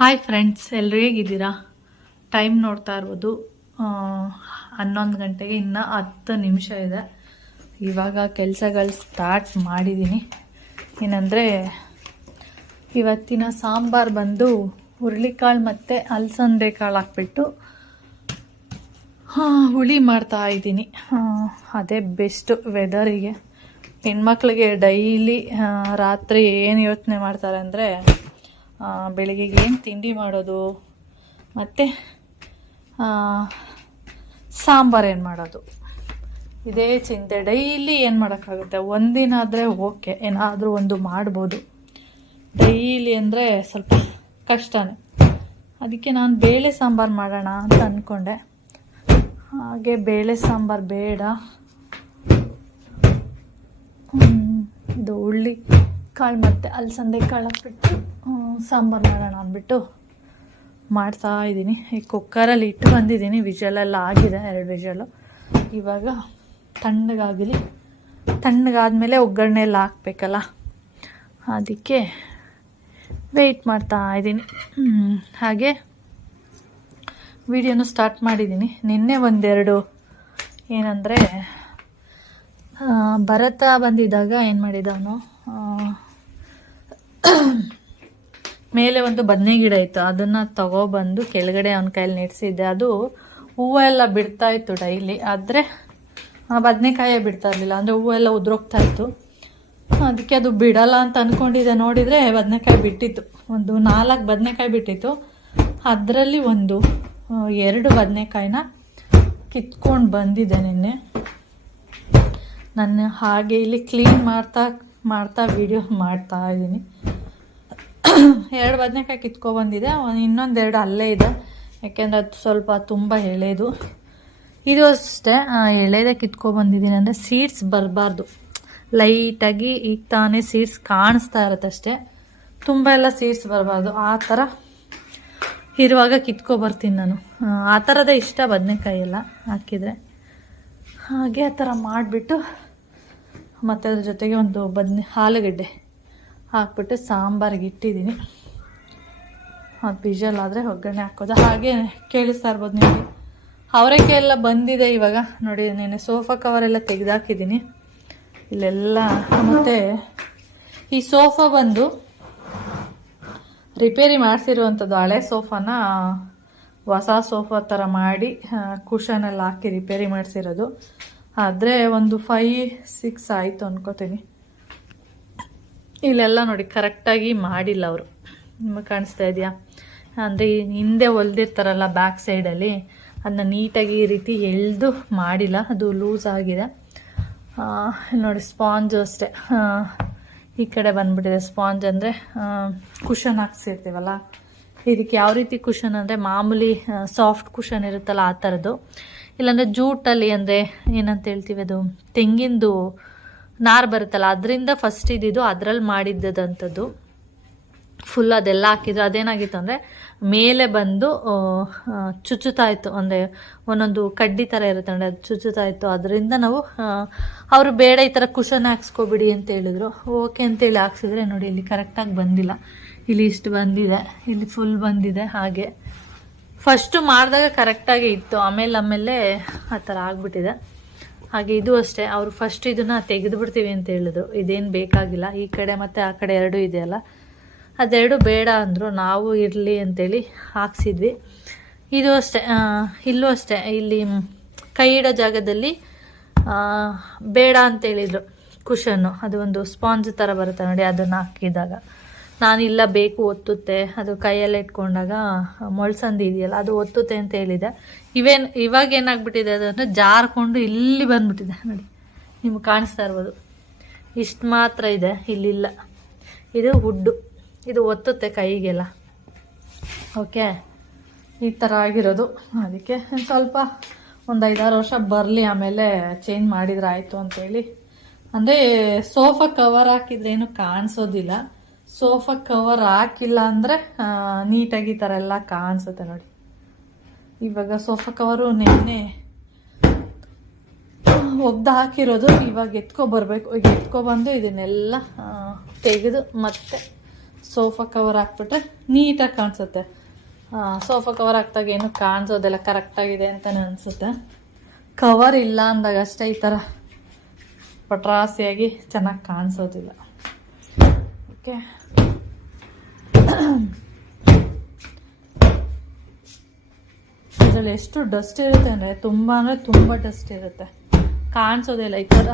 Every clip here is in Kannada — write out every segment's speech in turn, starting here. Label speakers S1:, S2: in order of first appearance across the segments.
S1: ಹಾಯ್ ಫ್ರೆಂಡ್ಸ್ ಎಲ್ಲರೂ ಹೇಗಿದ್ದೀರಾ? ಟೈಮ್ ನೋಡ್ತಾ ಇರ್ಬೋದು. ಹನ್ನೊಂದು ಗಂಟೆಗೆ ಇನ್ನೂ ಹತ್ತು ನಿಮಿಷ ಇದೆ. ಇವಾಗ ಕೆಲಸಗಳು ಸ್ಟಾರ್ಟ್ ಮಾಡಿದ್ದೀನಿ ಏನಂದರೆ, ಇವತ್ತಿನ ಸಾಂಬಾರು ಬಂದು ಹುರುಳಿಕಾಳು ಮತ್ತು ಅಲಸಂದೆ ಕಾಳು ಹಾಕ್ಬಿಟ್ಟು ಹುಳಿ ಮಾಡ್ತಾ ಇದ್ದೀನಿ. ಅದೇ ಬೆಸ್ಟು ವೆದರಿಗೆ ಹೆಣ್ಮಕ್ಳಿಗೆ ಡೈಲಿ ರಾತ್ರಿ ಏನು ಯೋಚನೆ ಮಾಡ್ತಾರೆ ಅಂದರೆ ಬೆಳಿಗ್ಗೆಗೆ ಏನು ತಿಂಡಿ ಮಾಡೋದು? ಮತ್ತು ಸಾಂಬಾರು ಏನು ಮಾಡೋದು? ಇದೇ ಚಿಂತೆ. ಡೈಲಿ ಏನು ಮಾಡೋಕ್ಕಾಗುತ್ತೆ? ಒಂದಿನ ಆದರೆ ಓಕೆ. ಏನಾದರೂ ಒಂದು ಮಾಡ್ಬೋದು. ಡೈಲಿ ಅಂದರೆ ಸ್ವಲ್ಪ ಕಷ್ಟನೇ. ಅದಕ್ಕೆ ನಾನು ಬೇಳೆ ಸಾಂಬಾರು ಮಾಡೋಣ ಅಂತ ಅಂದ್ಕೊಂಡೆ ಹಾಗೆ ಬೇಳೆ ಸಾಂಬಾರು ಬೇಡ. ಇದು ಉಳ್ಳಿ. ಕಾಳು ಮತ್ತು ಅಲಸಂದೆ ಕಾಳು ಹಾಕ್ಬಿಟ್ಟು ಸಾಂಬಾರು ಮಾಡೋಣ ಅಂದ್ಬಿಟ್ಟು ಮಾಡ್ತಾ ಇದ್ದೀನಿ. ಈ ಕುಕ್ಕರಲ್ಲಿ ಇಟ್ಟು ಬಂದಿದ್ದೀನಿ. ವಿಜಲೆಲ್ಲ ಆಗಿದೆ, ಎರಡು ವಿಜಲು ಇವಾಗ ತಣ್ಣಗಾಗಲಿ, ತಣ್ಣಗಾದಮೇಲೆ ಒಗ್ಗರಣೆ ಎಲ್ಲ ಹಾಕ್ಬೇಕಲ್ಲ? ಅದಕ್ಕೆ ವೆಯ್ಟ್ ಮಾಡ್ತಾ ಇದ್ದೀನಿ. ಹಾಗೆ ವಿಡಿಯೋನು ಸ್ಟಾರ್ಟ್ ಮಾಡಿದ್ದೀನಿ. ನಿನ್ನೆ ಒಂದೆರಡು ಏನಂದರೆ ಭರತ ಬಂದಿದ್ದಾಗ ಏನು ಮಾಡಿದವನು ಮೇಲೆ ಒಂದು ಬದನೆ ಗಿಡ ಇತ್ತು. ಅದನ್ನು ತಗೊಬಂದು ಕೆಳಗಡೆ ಅವನ ಕೈಯಲ್ಲಿ ನೆಡ್ಸಿದ್ದೆ. ಅದು ಹೂವು ಎಲ್ಲ ಬಿಡ್ತಾ ಇತ್ತು ಡೈಲಿ. ಆದರೆ ಬದನೆಕಾಯೇ ಬಿಡ್ತಾ ಇರಲಿಲ್ಲ. ಅಂದರೆ ಹೂವೆಲ್ಲ ಉದುರೋಗ್ತಾ ಇತ್ತು. ಅದಕ್ಕೆ ಅದು ಬಿಡಲ್ಲ ಅಂತ ಅಂದ್ಕೊಂಡಿದ್ದೆ ನೋಡಿದರೆ ಬದನೆಕಾಯಿ ಬಿಟ್ಟಿತ್ತು. ಒಂದು ನಾಲ್ಕು ಬದನೆಕಾಯಿ ಬಿಟ್ಟಿತ್ತು. ಅದರಲ್ಲಿ ಒಂದು ಎರಡು ಬದನೆಕಾಯಿನ ಕಿತ್ಕೊಂಡು ಬಂದಿದ್ದೆ ನಿನ್ನೆ. ನಾನು ಹಾಗೆ ಇಲ್ಲಿ ಕ್ಲೀನ್ ಮಾಡ್ತಾ ಮಾಡ್ತಾ ವಿಡಿಯೋ ಮಾಡ್ತಾ ಇದ್ದೀನಿ. ಎರಡು ಬದನೆಕಾಯಿ ಕಿತ್ಕೊಬಂದಿದೆ ಇನ್ನೊಂದೆರಡು ಅಲ್ಲೇ ಇದೆ. ಯಾಕೆಂದರೆ ಅದು ಸ್ವಲ್ಪ ತುಂಬ ಎಳೆದು. ಇದು ಅಷ್ಟೇ. ಎಳೆದೇ ಕಿತ್ಕೊಬಂದಿದ್ದೀನಿ ಅಂದರೆ ಸೀಡ್ಸ್ ಬರಬಾರ್ದು. ಲೈಟಾಗಿ ಈಗ ತಾನೇ ಸೀಡ್ಸ್ ಕಾಣಿಸ್ತಾ ಇರುತ್ತೆ ಅಷ್ಟೇ. ತುಂಬ ಎಲ್ಲ ಸೀಡ್ಸ್ ಬರಬಾರ್ದು. ಆ ಥರ ಇರುವಾಗ ಕಿತ್ಕೊಬರ್ತೀನಿ ನಾನು. ಆ ಥರದೇ ಇಷ್ಟ ಬದನೆಕಾಯಿ ಎಲ್ಲ ಹಾಕಿದರೆ. ಹಾಗೆ ಆ ಥರ ಮಾಡಿಬಿಟ್ಟು ಮತ್ತು ಅದ್ರ ಜೊತೆಗೆ ಒಂದು ಬದನೆ ಆಲೂಗಡ್ಡೆ ಹಾಕ್ಬಿಟ್ಟು ಸಾಂಬಾರಿಗೆ ಇಟ್ಟಿದ್ದೀನಿ. ಅದು ಬಿಜಲ್ ಆದರೆ ಒಗ್ಗರಣೆ ಹಾಕೋದು. ಹಾಗೆ ಕೇಳಿಸ್ತಾ ಇರ್ಬೋದು ನಿಮಗೆ. ಅವರೇಕೆ ಎಲ್ಲ ಬಂದಿದೆ ಇವಾಗ. ನೋಡಿ ನೆನೆ ಸೋಫಾ ಕವರೆಲ್ಲ ತೆಗೆದಾಕಿದ್ದೀನಿ. ಇಲ್ಲೆಲ್ಲ ಮತ್ತು ಈ ಸೋಫಾ ಬಂದು ರಿಪೇರಿ ಮಾಡಿಸಿರುವಂಥದ್ದು ಹಳೆ ಸೋಫಾನ, ಹೊಸ ಸೋಫಾ ಥರ ಮಾಡಿ ಕುಷನಲ್ಲಿ ಹಾಕಿ ರಿಪೇರಿ ಮಾಡಿಸಿರೋದು. ಆದರೆ ಒಂದು ಫೈ ಸಿಕ್ಸ್ ಆಯಿತು ಅನ್ಕೋತೀನಿ. ಇಲ್ಲೆಲ್ಲ ನೋಡಿ, ಕರೆಕ್ಟಾಗಿ ಮಾಡಿಲ್ಲ ಅವರು. ನಿಮಗೆ ಕಾಣಿಸ್ತಾ ಇದೆಯಾ? ಅಂದರೆ ಹಿಂದೆ ಹೊಲ್ದಿರ್ತಾರಲ್ಲ ಬ್ಯಾಕ್ ಸೈಡಲ್ಲಿ ಅದನ್ನ ನೀಟಾಗಿ ಈ ರೀತಿ ಎಳೆದು ಮಾಡಿಲ್ಲ. ಅದು ಲೂಸ್ ಆಗಿದೆ. ನೋಡಿ ಸ್ಪಾಂಜು ಅಷ್ಟೇ. ಈ ಕಡೆ ಬಂದ್ಬಿಟ್ಟಿದೆ ಸ್ಪಾಂಜ್ ಅಂದರೆ ಕುಷನ್ ಹಾಕ್ಸಿರ್ತೀವಲ್ಲ? ಇದಕ್ಕೆ ಯಾವ ರೀತಿ ಕುಷನ್ ಅಂದರೆ, ಮಾಮೂಲಿ ಸಾಫ್ಟ್ ಕುಷನ್ ಇರುತ್ತಲ್ಲ ಆ ಥರದ್ದು ಇಲ್ಲಾಂದರೆ ಜೂಟಲ್ಲಿ ಅಂದರೆ ಏನಂತ ಹೇಳ್ತೀವಿ ಅದು, ತೆಂಗಿಂದು ನಾರು ಬರುತ್ತಲ್ಲ, ಅದರಿಂದ ಫಸ್ಟ್ ಇದ್ದಿದ್ದು ಅದರಲ್ಲಿ ಮಾಡಿದ್ದದಂಥದ್ದು ಫುಲ್ ಅದೆಲ್ಲ ಹಾಕಿದ್ರು. ಅದೇನಾಗಿತ್ತು ಅಂದರೆ, ಮೇಲೆ ಬಂದು ಚುಚ್ಚುತ್ತಾ ಇತ್ತು ಅಂದರೆ, ಒಂದೊಂದು ಕಡ್ಡಿ ಥರ ಇರುತ್ತೆ ಅಂದರೆ, ಅದು ಚುಚ್ಚುತ್ತಾ ಇತ್ತು ಅದರಿಂದ ನಾವು ಅವರು ಬೇಡ, ಈ ಥರ ಕುಷನ್ ಹಾಕ್ಸ್ಕೊಬಿಡಿ ಅಂತ ಹೇಳಿದ್ರು. ಓಕೆ ಅಂತೇಳಿ ಹಾಕ್ಸಿದ್ರೆ, ನೋಡಿ, ಇಲ್ಲಿ ಕರೆಕ್ಟಾಗಿ ಬಂದಿಲ್ಲ. ಇಲ್ಲಿ ಇಷ್ಟು ಬಂದಿದೆ. ಇಲ್ಲಿ ಫುಲ್ ಬಂದಿದೆ ಹಾಗೆ. ಫಸ್ಟು ಮಾಡಿದಾಗ ಕರೆಕ್ಟಾಗಿ ಇತ್ತು. ಆಮೇಲೆ ಆಮೇಲೆ ಆ ಥರ ಆಗಿಬಿಟ್ಟಿದೆ. ಹಾಗೆ ಇದು ಅಷ್ಟೇ. ಅವರು ಫಸ್ಟ್ ಇದನ್ನು ತೆಗೆದು ಬಿಡ್ತೀವಿ ಅಂತ ಹೇಳಿದ್ರು. ಇದೇನು ಬೇಕಾಗಿಲ್ಲ. ಈ ಕಡೆ ಮತ್ತು ಆ ಕಡೆ ಎರಡೂ ಇದೆಯಲ್ಲ ಅದೆರಡು ಬೇಡ ಅಂದರು ನಾವು ಇರಲಿ ಅಂತೇಳಿ ಹಾಕ್ಸಿದ್ವಿ. ಇದು ಅಷ್ಟೇ. ಇಲ್ಲೂ ಅಷ್ಟೇ. ಇಲ್ಲಿ ಕೈ ಇಡೋ ಜಾಗದಲ್ಲಿ ಬೇಡ ಅಂತೇಳಿದರು ಕುಷನ್ನು ಅದು ಒಂದು ಸ್ಪಾಂಜ್ ಥರ ಬರುತ್ತೆ ನೋಡಿ ಅದನ್ನು ಹಾಕಿದಾಗ. ನಾನಿಲ್ಲ, ಬೇಕು, ಒತ್ತುತ್ತೆ. ಅದು ಕೈಯಲ್ಲಿ ಇಟ್ಕೊಂಡಾಗ ಮೊಳ್ಸಂದಿ ಇದೆಯಲ್ಲ, ಅದು ಒತ್ತುತ್ತೆ ಅಂತ ಹೇಳಿದೆ. ಇವೇನು, ಇವಾಗ ಏನಾಗ್ಬಿಟ್ಟಿದೆ ಅದು ಅಂದರೆ ಜಾರ್ಕೊಂಡು ಇಲ್ಲಿ ಬಂದ್ಬಿಟ್ಟಿದೆ. ನೋಡಿ, ನಿಮ್ಗೆ ಕಾಣಿಸ್ತಾ ಇರ್ಬೋದು. ಇಷ್ಟು ಮಾತ್ರ ಇದೆ, ಇಲ್ಲಿಲ್ಲ. ಇದು ಹುಡ್ಡು. ಇದು ಒತ್ತುತ್ತೆ ಕೈಗೆಲ್ಲ. ಓಕೆ? ಈ ಥರ ಆಗಿರೋದು. ಅದಕ್ಕೆ ಸ್ವಲ್ಪ ಒಂದು ಐದಾರು ವರ್ಷ ಬರಲಿ, ಆಮೇಲೆ ಚೇಂಜ್ ಮಾಡಿದ್ರೆ ಆಯಿತು ಅಂತೇಳಿ. ಅಂದರೆ ಸೋಫಾ ಕವರ್ ಹಾಕಿದ್ರೆ ಏನು ಕಾಣಿಸೋದಿಲ್ಲ. ಸೋಫಾ ಕವರ್ ಹಾಕಿಲ್ಲ ಅಂದರೆ ನೀಟಾಗಿ ಈ ಥರ ಎಲ್ಲ ಕಾಣಿಸುತ್ತೆ ನೋಡಿ. ಇವಾಗ ಸೋಫಾ ಕವರು ನೆನ್ನೆ ಒಗ್ದು ಹಾಕಿರೋದು, ಇವಾಗ ಎತ್ಕೊ ಬರಬೇಕು, ಈಗ ಎತ್ಕೊ ಬಂದು ಇದನ್ನೆಲ್ಲ ತೆಗೆದು ಮತ್ತೆ ಸೋಫಾ ಕವರ್ ಹಾಕ್ಬಿಟ್ರೆ ನೀಟಾಗಿ ಕಾಣಿಸುತ್ತೆ. ಸೋಫಾ ಕವರ್ ಹಾಕ್ದಾಗ ಏನು ಕಾಣಿಸೋದೆಲ್ಲ, ಕರೆಕ್ಟಾಗಿದೆ ಅಂತಲೇ ಅನಿಸುತ್ತೆ. ಕವರ್ ಇಲ್ಲ ಅಂದಾಗ ಅಷ್ಟೇ ಈ ಥರ ಪಟ್ರಾಸಿಯಾಗಿ ಚೆನ್ನಾಗಿ ಕಾಣಿಸೋದಿಲ್ಲ. ಓಕೆ. ಇದರಲ್ಲಿ ಎಷ್ಟು ಡಸ್ಟ್ ಇರುತ್ತೆ ಅಂದರೆ ತುಂಬ ಅಂದರೆ ತುಂಬ ಡಸ್ಟ್ ಇರುತ್ತೆ. ಕಾಣಿಸೋದಿಲ್ಲ ಈ ಥರ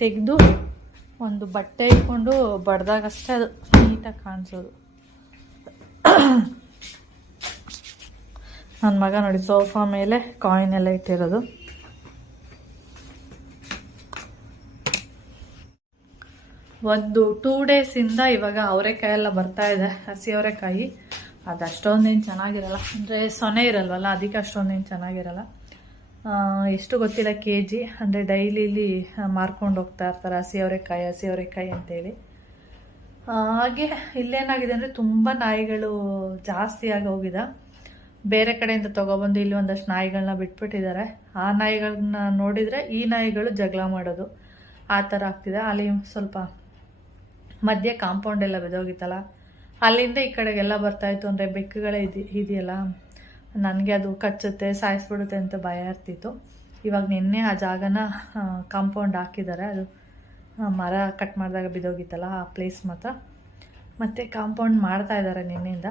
S1: ತೆಗೆದು ಒಂದು ಬಟ್ಟೆ ಇಟ್ಕೊಂಡು ಬಡ್ದಾಗಷ್ಟೇ ಅದು ನೀಟಾಗಿ ಕಾಣಿಸೋದು. ನನ್ನ ಮಗ ನೋಡಿ ಸೋಫಾ ಮೇಲೆ ಕಾಯಿನ್ ಎಲ್ಲ ಇಟ್ಟಿರೋದು. ಒಂದು ಟೂ ಡೇಸಿಂದ ಇವಾಗ ಅವರೆಕಾಯಿ ಎಲ್ಲ ಬರ್ತಾ ಇದೆ, ಹಸಿ ಅವರೆಕಾಯಿ ಅದು ಅಷ್ಟೊಂದೇನು ಚೆನ್ನಾಗಿರಲ್ಲ. ಅಂದರೆ ಸೊನೆ ಇರಲ್ವಲ್ಲ, ಅದಕ್ಕೆ ಅಷ್ಟೊಂದೇನು ಚೆನ್ನಾಗಿರಲ್ಲ. ಎಷ್ಟು ಗೊತ್ತಿಲ್ಲ ಕೆ ಜಿ ಅಂದರೆ ಡೈಲಿಲಿ ಮಾರ್ಕೊಂಡು ಹೋಗ್ತಾ ಇರ್ತಾರೆ, ಹಸಿ ಅವರೆಕಾಯಿ ಹಸಿ ಅವರೆಕಾಯಿ ಅಂತೇಳಿ. ಹಾಗೆ ಇಲ್ಲೇನಾಗಿದೆ ಅಂದರೆ ತುಂಬ ನಾಯಿಗಳು ಜಾಸ್ತಿ ಆಗಿ ಹೋಗಿದೆ. ಬೇರೆ ಕಡೆಯಿಂದ ತೊಗೊಬಂದು ಇಲ್ಲಿ ಒಂದಷ್ಟು ನಾಯಿಗಳನ್ನ ಬಿಟ್ಬಿಟ್ಟಿದ್ದಾರೆ. ಆ ನಾಯಿಗಳನ್ನ ನೋಡಿದರೆ ಈ ನಾಯಿಗಳು ಜಗಳ ಮಾಡೋದು. ಆ ಥರ ಆಗ್ತಿದೆ. ಅಲ್ಲಿ ಸ್ವಲ್ಪ ಮಧ್ಯೆ ಕಾಂಪೌಂಡ್ ಎಲ್ಲ ಬೆದೋಗಿತ್ತಲ್ಲ? ಅಲ್ಲಿಂದ ಈ ಕಡೆಗೆಲ್ಲ ಬರ್ತಾಯಿತ್ತು ಅಂದರೆ ಬೆಕ್ಕುಗಳೇ ಇದೆ, ಇದೆಯಲ್ಲ? ನನಗೆ ಅದು ಕಚ್ಚುತ್ತೆ, ಸಾಯಿಸ್ಬಿಡುತ್ತೆ ಅಂತ ಭಯ ಇರ್ತಿತ್ತು. ಇವಾಗ ನಿನ್ನೆ ಆ ಜಾಗನ ಕಾಂಪೌಂಡ್ ಹಾಕಿದ್ದಾರೆ. ಅದು ಮರ ಕಟ್ ಮಾಡಿದಾಗ ಬಿದ್ದೋಗಿತ್ತಲ್ಲ ಆ ಪ್ಲೇಸ್ ಮಾತ್ರ. ಮತ್ತು ಕಾಂಪೌಂಡ್ ಮಾಡ್ತಾ ಇದ್ದಾರೆ ನಿನ್ನೆಯಿಂದ.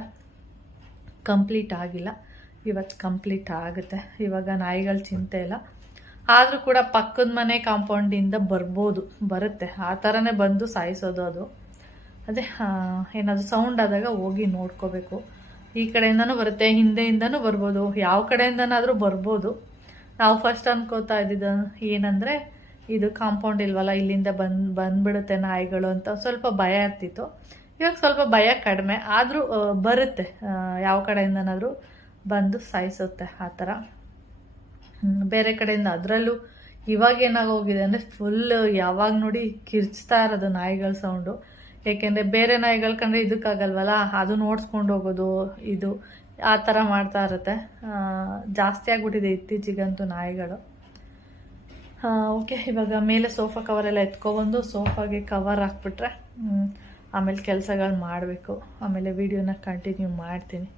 S1: ಕಂಪ್ಲೀಟ್ ಆಗಿಲ್ಲ. ಇವತ್ತು ಕಂಪ್ಲೀಟ್ ಆಗುತ್ತೆ. ಇವಾಗ ನಾಯಿಗಳ ಚಿಂತೆ ಇಲ್ಲ. ಆದರೂ ಕೂಡ ಪಕ್ಕದ ಮನೆ ಕಾಂಪೌಂಡಿಂದ ಬರ್ಬೋದು, ಬರುತ್ತೆ. ಆ ಥರನೇ ಬಂದು ಸಾಯಿಸೋದು ಅದು. ಅದೇ ಏನಾದರೂ ಸೌಂಡ್ ಆದಾಗ ಹೋಗಿ ನೋಡ್ಕೋಬೇಕು. ಈ ಕಡೆಯಿಂದನೂ ಬರುತ್ತೆ, ಹಿಂದೆಯಿಂದನೂ ಬರ್ಬೋದು, ಯಾವ ಕಡೆಯಿಂದನಾದರೂ ಬರ್ಬೋದು. ನಾವು ಫಸ್ಟ್ ಅನ್ಕೋತಾ ಇದ್ದಿದ್ದು ಏನಂದರೆ, ಇದು ಕಾಂಪೌಂಡ್ ಇಲ್ವಲ್ಲ, ಇಲ್ಲಿಂದ ಬಂದು, ಬಂದ್ಬಿಡುತ್ತೆ ನಾಯಿಗಳು ಅಂತ ಸ್ವಲ್ಪ ಭಯ ಇರ್ತಿತ್ತು. ಇವಾಗ ಸ್ವಲ್ಪ ಭಯ ಕಡಿಮೆ, ಆದರೂ ಬರುತ್ತೆ. ಯಾವ ಕಡೆಯಿಂದನಾದರೂ ಬಂದು ಸಾಯಿಸುತ್ತೆ ಆ ಥರ. ಬೇರೆ ಕಡೆಯಿಂದ ಅದರಲ್ಲೂ ಇವಾಗ ಏನಾಗೋಗಿದೆ ಅಂದರೆ ಫುಲ್ ಯಾವಾಗ ನೋಡಿ ಕಿರ್ಚ್ತಾ ಇರೋದು ನಾಯಿಗಳ ಸೌಂಡು ಏಕೆಂದರೆ ಬೇರೆ ನಾಯಿಗಳು ಕಂಡ್ರೆ ಇದಕ್ಕಾಗಲ್ವಲ್ಲ? ಅದು ನೋಡ್ಸ್ಕೊಂಡು ಹೋಗೋದು, ಇದು ಆ ಥರ ಮಾಡ್ತಾ ಇರುತ್ತೆ. ಜಾಸ್ತಿ ಆಗಿಬಿಟ್ಟಿದೆ ಇತ್ತೀಚೆಗಂತೂ ನಾಯಿಗಳು. ಓಕೆ, ಇವಾಗ ಮೇಲೆ ಸೋಫಾ ಕವರೆಲ್ಲ ಎತ್ಕೊಬಂದು ಸೋಫಾಗೆ ಕವರ್ ಹಾಕ್ಬಿಟ್ರೆ ಆಮೇಲೆ ಕೆಲಸಗಳು ಮಾಡಬೇಕು. ಆಮೇಲೆ ವಿಡಿಯೋನ ಕಂಟಿನ್ಯೂ ಮಾಡ್ತೀನಿ.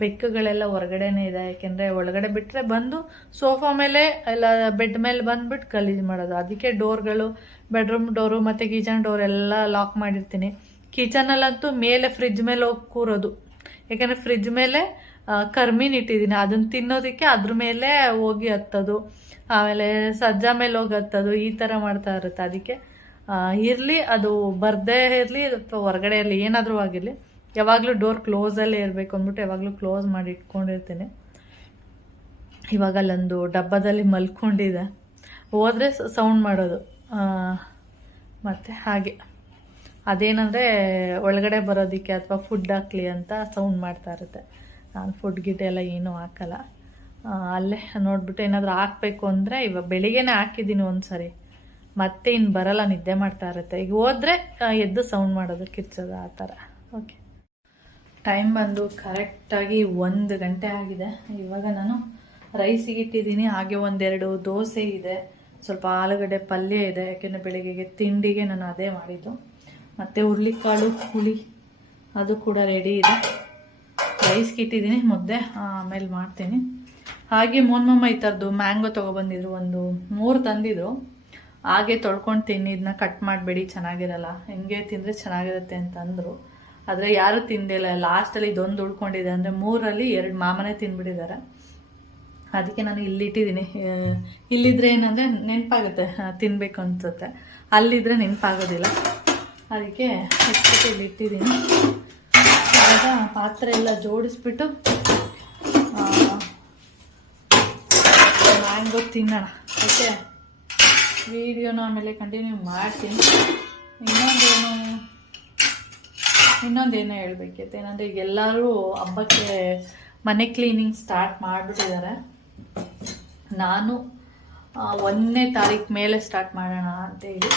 S1: ಬೆಕ್ಕುಗಳೆಲ್ಲ ಹೊರಗಡೆನೇ ಇದೆ. ಯಾಕೆಂದರೆ ಒಳಗಡೆ ಬಿಟ್ಟರೆ ಬಂದು ಸೋಫಾ ಮೇಲೆ ಎಲ್ಲ ಬೆಡ್ ಮೇಲೆ ಬಂದ್ಬಿಟ್ಟು ಗಲೀಜು ಮಾಡೋದು. ಅದಕ್ಕೆ ಡೋರ್ಗಳು, ಬೆಡ್ರೂಮ್ ಡೋರು ಮತ್ತು ಕಿಚನ್ ಡೋರ್ ಎಲ್ಲ ಲಾಕ್ ಮಾಡಿರ್ತೀನಿ. ಕಿಚನಲ್ಲಂತೂ ಮೇಲೆ ಫ್ರಿಜ್ ಮೇಲೆ ಹೋಗಿ ಕೂರೋದು. ಯಾಕೆಂದರೆ ಫ್ರಿಜ್ ಮೇಲೆ ಕರ್ಮೀನ್ ಇಟ್ಟಿದ್ದೀನಿ. ಅದನ್ನು ತಿನ್ನೋದಕ್ಕೆ ಅದ್ರ ಮೇಲೆ ಹೋಗಿ ಹತ್ತೋದು. ಆಮೇಲೆ ಸಜ್ಜಾ ಮೇಲೆ ಹೋಗಿ ಹತ್ತೋದು. ಈ ಥರ ಮಾಡ್ತಾ ಇರುತ್ತೆ. ಅದಕ್ಕೆ ಇರಲಿ, ಅದು ಬರ್ದೇ ಇರಲಿ ಅಥವಾ ಹೊರಗಡೆ ಇರಲಿ, ಏನಾದರೂ ಆಗಿರಲಿ ಯಾವಾಗಲೂ ಡೋರ್ ಕ್ಲೋಸಲ್ಲೇ ಇರಬೇಕು ಅಂದ್ಬಿಟ್ಟು ಯಾವಾಗಲೂ ಕ್ಲೋಸ್ ಮಾಡಿ ಇಟ್ಕೊಂಡಿರ್ತೇನೆ. ಇವಾಗ ಅಲ್ಲೊಂದು ಡಬ್ಬದಲ್ಲಿ ಮಲ್ಕೊಂಡಿದೆ. ಹೋದರೆ ಸೌಂಡ್ ಮಾಡೋದು. ಮತ್ತು ಹಾಗೆ. ಅದೇನಂದರೆ ಒಳಗಡೆ ಬರೋದಕ್ಕೆ ಅಥವಾ ಫುಡ್ ಹಾಕ್ಲಿ ಅಂತ ಸೌಂಡ್ ಮಾಡ್ತಾ ಇರುತ್ತೆ. ನಾನು ಫುಡ್ ಗಿಡ್ ಎಲ್ಲ ಏನೂ ಹಾಕಲ್ಲ. ಅಲ್ಲೇ ನೋಡ್ಬಿಟ್ಟು ಏನಾದರೂ ಹಾಕಬೇಕು ಅಂದರೆ ಇವಾಗ ಬೆಳಿಗ್ಗೆನೇ ಹಾಕಿದ್ದೀನಿ ಒಂದು ಸರಿ ಮತ್ತೆ ಇನ್ನು ಬರಲ್ಲ, ನಿದ್ದೆ ಮಾಡ್ತಾ ಇರುತ್ತೆ. ಈಗ ಹೋದರೆ ಎದ್ದು ಸೌಂಡ್ ಮಾಡೋದು ಕಿರ್ಚೋದು ಆ ಥರ. ಓಕೆ ಟೈಮ್ ಬಂದು ಕರೆಕ್ಟಾಗಿ ಒಂದು ಗಂಟೆ ಆಗಿದೆ. ಇವಾಗ ನಾನು ರೈಸಿಗೆ ಇಟ್ಟಿದ್ದೀನಿ, ಹಾಗೆ ಒಂದೆರಡು ದೋಸೆ ಇದೆ, ಸ್ವಲ್ಪ ಆಲೂಗಡ್ಡೆ ಪಲ್ಯ ಇದೆ, ಯಾಕೆಂದರೆ ಬೆಳಿಗ್ಗೆಗೆ ತಿಂಡಿಗೆ ನಾನು ಅದೇ ಮಾಡಿದ್ದು. ಮತ್ತು ಹುರ್ಳಿಕಾಳು ಹುಳಿ, ಅದು ಕೂಡ ರೆಡಿ ಇದೆ. ರೈಸ್ಗೆ ಇಟ್ಟಿದ್ದೀನಿ, ಮುದ್ದೆ, ಆಮೇಲೆ ಮಾಡ್ತೀನಿ. ಹಾಗೆ ಮೋನ್ಮಮ್ಮ ಈ ಥರದ್ದು ಮ್ಯಾಂಗೋ ತೊಗೊಬಂದಿದ್ರು, ಒಂದು ಮೂರು ತಂದಿದ್ರು. ಹಾಗೆ ತೊಳ್ಕೊಂಡು ತಿನ್ನಿ ಇದನ್ನ ಕಟ್ ಮಾಡಬೇಡಿ, ಚೆನ್ನಾಗಿರಲ್ಲ. ಹೆಂಗೆ ತಿಂದರೆ ಚೆನ್ನಾಗಿರುತ್ತೆ ಅಂತ ಅಂದರು ಆದರೆ ಯಾರೂ ತಿಂದಿಲ್ಲ. ಲಾಸ್ಟಲ್ಲಿ ಇದೊಂದು ಉಳ್ಕೊಂಡಿದೆ ಅಂದರೆ ಮೂರಲ್ಲಿ ಎರಡು ಮಾಮನೇ ತಿಂದ್ಬಿಟ್ಟಿದ್ದಾರೆ ಅದಕ್ಕೆ ನಾನು ಇಲ್ಲಿ ಇಟ್ಟಿದ್ದೀನಿ. ಆ, ಇಲ್ಲಿದ್ರೆ ಏನಂದರೆ ನೆನಪಾಗುತ್ತೆ. ತಿನ್ನಬೇಕು ಅನ್ಸುತ್ತೆ. ಅಲ್ಲಿದ್ರೆ ನೆನಪಾಗೋದಿಲ್ಲ. ಅದಕ್ಕೆ ಹೆಚ್ಚಿಗೆ ಇಲ್ಲಿ ಇಟ್ಟಿದ್ದೀನಿ. ಆಗ ಪಾತ್ರೆ ಎಲ್ಲ ಜೋಡಿಸ್ಬಿಟ್ಟು ಮ್ಯಾಂಗೋ ತಿನ್ನೋಣ. ಓಕೆ? ವಿಡಿಯೋನ ಆಮೇಲೆ ಕಂಟಿನ್ಯೂ ಮಾಡ್ತೀನಿ. ಇನ್ನೊಂದೇನು? ಇನ್ನೊಂದೇನೋ ಹೇಳ್ಬೇಕಿತ್ತು. ಏನಂದರೆ ಈಗ ಎಲ್ಲರೂ ಹಬ್ಬಕ್ಕೆ ಮನೆ ಕ್ಲೀನಿಂಗ್ ಸ್ಟಾರ್ಟ್ ಮಾಡಿಬಿಟ್ಟಿದ್ದಾರೆ. ನಾನು ಒಂದನೇ ತಾರೀಕು ಮೇಲೆ ಸ್ಟಾರ್ಟ್ ಮಾಡೋಣ ಅಂತೇಳಿ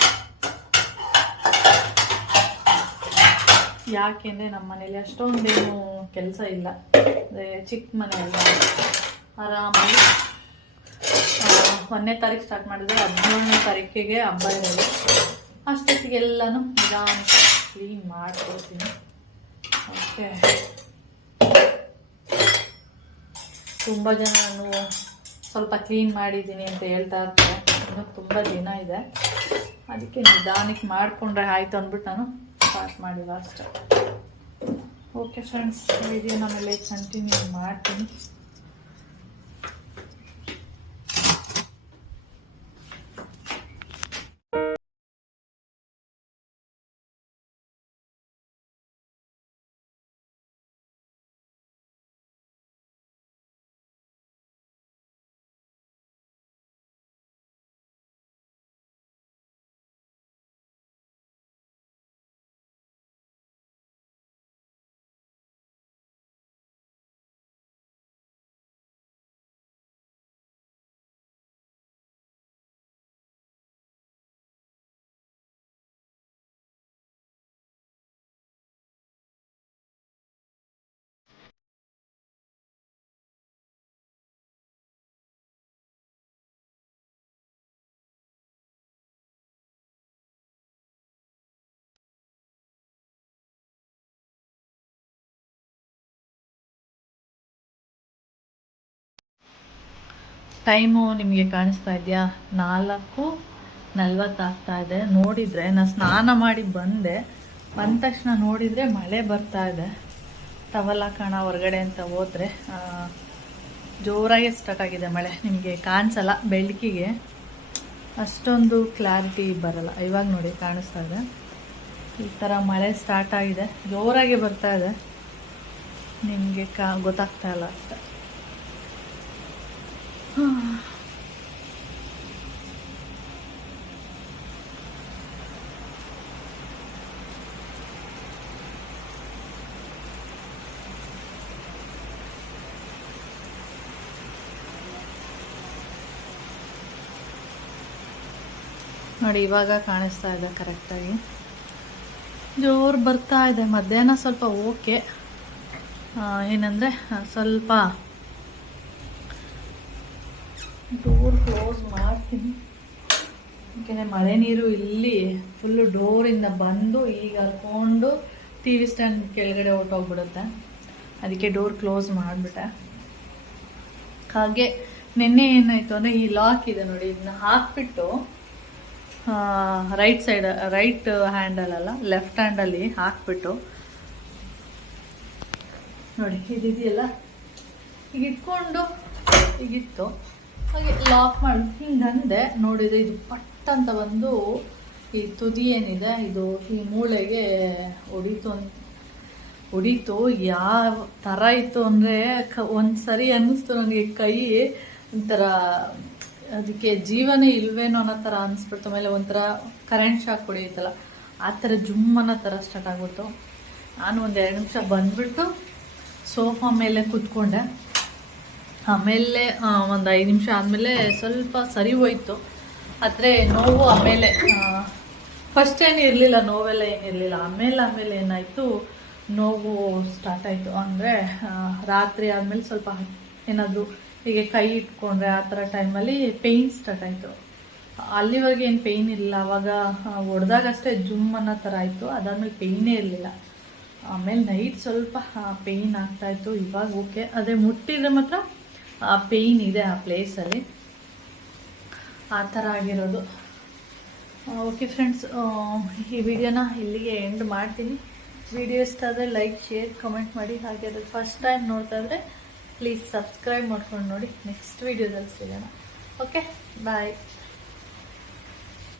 S1: ಯಾಕೆಂದರೆ ನಮ್ಮ ಮನೇಲಿ ಅಷ್ಟೊಂದೇನು ಕೆಲಸ ಇಲ್ಲ. ಅಂದರೆ ಚಿಕ್ಕ ಮನೆ ಅಲ್ಲ ಆರಾಮಾಗಿ ಒಂದನೇ ತಾರೀಕು ಸ್ಟಾರ್ಟ್ ಮಾಡಿದ್ರೆ ಹದಿನೇಳನೇ ತಾರೀಕಿಗೆ ಹಬ್ಬ ಇರೋದು. ಅಷ್ಟೊತ್ತಿಗೆಲ್ಲನೂ ನಿಧಾನ ಕ್ಲೀನ್ ಮಾಡ್ಕೊಳ್ತೀನಿ ಓಕೆ ತುಂಬ ಜನ ನಾನು ಸ್ವಲ್ಪ ಕ್ಲೀನ್ ಮಾಡಿದ್ದೀನಿ ಅಂತ ಹೇಳ್ತಾ ಇರ್ತಾರೆ. ಇನ್ನೂ ತುಂಬ ದಿನ ಇದೆ. ಅದಕ್ಕೆ ನಿಧಾನಕ್ಕೆ ಮಾಡಿಕೊಂಡ್ರೆ ಆಯಿತು ಅಂದ್ಬಿಟ್ಟು ನಾನು ಸ್ಟಾರ್ಟ್ ಮಾಡಿಲ್ಲ ಅಷ್ಟೆ. ಓಕೆ ಫ್ರೆಂಡ್ಸ್ ವಿಡಿಯೋ ಮೇಲೆ ಕಂಟಿನ್ಯೂ ಮಾಡ್ತೀನಿ. ಟೈಮು ನಿಮಗೆ ಕಾಣಿಸ್ತಾ ಇದೆಯಾ? ನಾಲ್ಕು ನಲ್ವತ್ತಾಗ್ತಾ ಇದೆ. ನೋಡಿದರೆ, ನಾನು ಸ್ನಾನ ಮಾಡಿ ಬಂದೆ. ಬಂದ ತಕ್ಷಣ ನೋಡಿದರೆ ಮಳೆ ಬರ್ತಾ ಇದೆ. ಟವಲ್ ಕಾಣ ಹೊರಗಡೆ ಅಂತ ಹೋದರೆ ಜೋರಾಗಿ ಸ್ಟಾರ್ಟ್ ಆಗಿದೆ ಮಳೆ. ನಿಮಗೆ ಕಾಣಿಸಲ್ಲ ಬೆಳಕಿಗೆ. ಅಷ್ಟೊಂದು ಕ್ಲಾರಿಟಿ ಬರಲ್ಲ. ಇವಾಗ ನೋಡಿ ಕಾಣಿಸ್ತಾ ಇದೆ. ಈ ಥರ ಮಳೆ ಸ್ಟಾರ್ಟ್ ಆಗಿದೆ. ಜೋರಾಗಿ ಬರ್ತಾ ಇದೆ. ನಿಮಗೆ ಕಾ, ಗೊತ್ತಾಗ್ತಾ ಇಲ್ಲ ಅಷ್ಟೆ. ನೋಡಿ ಇವಾಗ ಕಾಣಿಸ್ತಾ ಇದೆ ಕರೆಕ್ಟಾಗಿ. ಜೋರು ಬರ್ತಾ ಇದೆ. ಮಧ್ಯಾಹ್ನ ಸ್ವಲ್ಪ ಓಕೆ. ಏನಂದರೆ ಸ್ವಲ್ಪ ಡೋರ್ ಕ್ಲೋಸ್ ಮಾಡ್ತೀನಿ ಯಾಕೆಂದರೆ ಮಳೆ ನೀರು ಇಲ್ಲಿ ಫುಲ್ಲು ಡೋರಿಂದ ಬಂದು ಈಗ ಹರ್ಕೊಂಡು ಟಿ ವಿ ಸ್ಟ್ಯಾಂಡ್ ಕೆಳಗಡೆ ಹೊರ್ಟೋಗ್ಬಿಡುತ್ತೆ. ಅದಕ್ಕೆ ಡೋರ್ ಕ್ಲೋಸ್ ಮಾಡಿಬಿಟ್ಟೆ. ಹಾಗೆ ನಿನ್ನೆ ಏನಾಯಿತು ಅಂದರೆ ಈ ಲಾಕ್ ಇದೆ ನೋಡಿ ಇದನ್ನ ಹಾಕ್ಬಿಟ್ಟು ರೈಟ್ ಸೈಡ್ ರೈಟ್ ಹ್ಯಾಂಡಲಲ್ಲ ಲೆಫ್ಟ್ ಹ್ಯಾಂಡಲ್ಲಿ ಹಾಕ್ಬಿಟ್ಟು. ನೋಡಿ, ಇದಿದೆಯಲ್ಲ? ಈಗ ಇಟ್ಕೊಂಡು ಈಗಿತ್ತು ಹಾಗೆ ಲಾಕ್ ಮಾಡಿ. ಹಿಂಗಂದೆ ನೋಡಿದ್ರೆ ಇದು ಪಟ್ ಅಂತ ಬಂದು ಈ ತುದಿ ಏನಿದೆ, ಇದು ಈ ಮೂಳೆಗೆ ಹೊಡಿತು ಅಂತ ಹೊಡಿತು. ಯಾವ ಥರ ಇತ್ತು ಅಂದರೆ ಕ ಒಂದು ಸರಿ ಅನ್ನಿಸ್ತು ನನಗೆ ಕೈ ಒಂಥರ, ಅದಕ್ಕೆ ಜೀವನೇ ಇಲ್ವೇನೋ ಅನ್ನೋ ಥರ ಅನಿಸ್ಬಿಡ್ತು ಆಮೇಲೆ ಒಂಥರ ಕರೆಂಟ್ ಶಾಕ್ ಹೊಡೆಯುತ್ತಲ್ಲ, ಆ ಥರ ಜುಮ್ ಅನ್ನೋ ಥರ ಸ್ಟಾರ್ಟ್ ಆಗ್ಬಿಟ್ಟು ನಾನು ಒಂದು ಎರಡು ನಿಮಿಷ ಬಂದ್ಬಿಟ್ಟು ಸೋಫಾ ಮೇಲೆ ಕೂತ್ಕೊಂಡೆ. ಆಮೇಲೆ ಒಂದು ಐದು ನಿಮಿಷ ಆದಮೇಲೆ ಸ್ವಲ್ಪ ಸರಿ ಹೋಯ್ತು. ಆದರೆ ನೋವು ಆಮೇಲೆ ಫಸ್ಟ್ ಏನು ಇರಲಿಲ್ಲ, ನೋವೆಲ್ಲ ಏನಿರಲಿಲ್ಲ ಆಮೇಲೆ ಆಮೇಲೆ ಏನಾಯಿತು, ನೋವು ಸ್ಟಾರ್ಟ್ ಆಯಿತು. ಅಂದರೆ ರಾತ್ರಿ ಆದಮೇಲೆ ಸ್ವಲ್ಪ ಏನಾದರೂ ಹೀಗೆ ಕೈ ಇಟ್ಕೊಂಡ್ರೆ ಆ ಥರ ಟೈಮಲ್ಲಿ ಪೇಯ್ನ್ ಸ್ಟಾರ್ಟ್ ಆಯಿತು. ಅಲ್ಲಿವರೆಗೆ ಏನು ಪೇಯ್ನ್ ಇರಲಿಲ್ಲ ಅವಾಗ ಹೊಡೆದಾಗಷ್ಟೇ ಜುಮ್ ಅನ್ನೋ ಥರ ಆಯಿತು. ಅದಾದಮೇಲೆ ಪೇಯ್ನೇ ಇರಲಿಲ್ಲ. ಆಮೇಲೆ ನೈಟ್ ಸ್ವಲ್ಪ ಪೇಯ್ನ್ ಆಗ್ತಾಯಿತ್ತು ಇವಾಗ ಓಕೆ ಅದೇ ಮುಟ್ಟಿದ್ರೆ ಮಾತ್ರ ಪೇಯ್ನ್ ಇದೆ ಆ ಪ್ಲೇಸಲ್ಲಿ ಆ ಥರ ಆಗಿರೋದು. ಓಕೆ ಫ್ರೆಂಡ್ಸ್ ಈ ವಿಡಿಯೋನ ಇಲ್ಲಿಗೆ ಎಂಡ್ ಮಾಡ್ತೀನಿ. ವಿಡಿಯೋ ಇಷ್ಟ ಆದರೆ ಲೈಕ್ ಶೇರ್ ಕಮೆಂಟ್ ಮಾಡಿ. ಹಾಗೆ ಅದು ಫಸ್ಟ್ ಟೈಮ್ ನೋಡ್ತಾ ಇದ್ರೆ ಪ್ಲೀಸ್ ಸಬ್ಸ್ಕ್ರೈಬ್ ಮಾಡ್ಕೊಂಡು ನೋಡಿ. ನೆಕ್ಸ್ಟ್ ವಿಡಿಯೋದಲ್ಲಿ ಸಿಗೋಣ. Okay bye